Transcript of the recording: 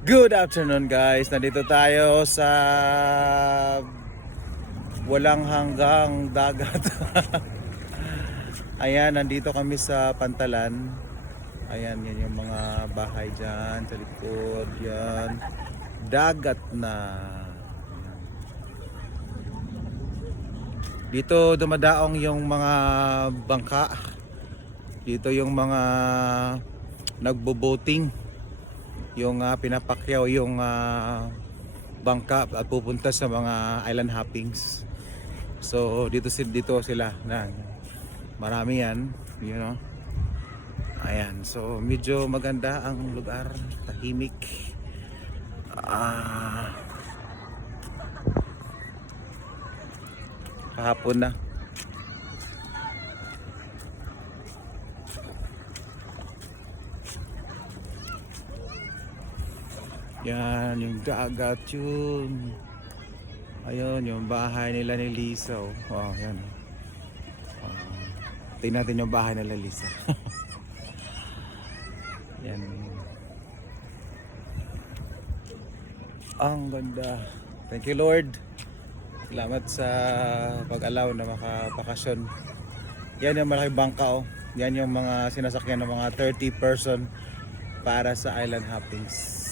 Good afternoon guys, nandito tayo sa walang hanggang dagat. Ayan, nandito kami sa Pantalan. Ayan, yan yung mga bahay dyan sa likod. Yan, dagat na. Ayan. Dito dumadaong yung mga bangka. Dito yung mga nagbo-boating, yung pinapakyaw yung bangka at pupunta sa mga island hoppings. So dito sila na marami yan, you know. Ayan, so medyo maganda ang lugar, tahimik. Kahapon na. Yan, yung dagat yun. Ayun, yung bahay nila ni Lisa. Wow, yan. Tingnan natin yung bahay nila Lisa. Yan. Ang ganda. Thank you Lord. Salamat sa pag-allow na makapakasyon. Yan yung malaking bangka Yan yung mga sinasakyan ng mga 30 person para sa island hoppings.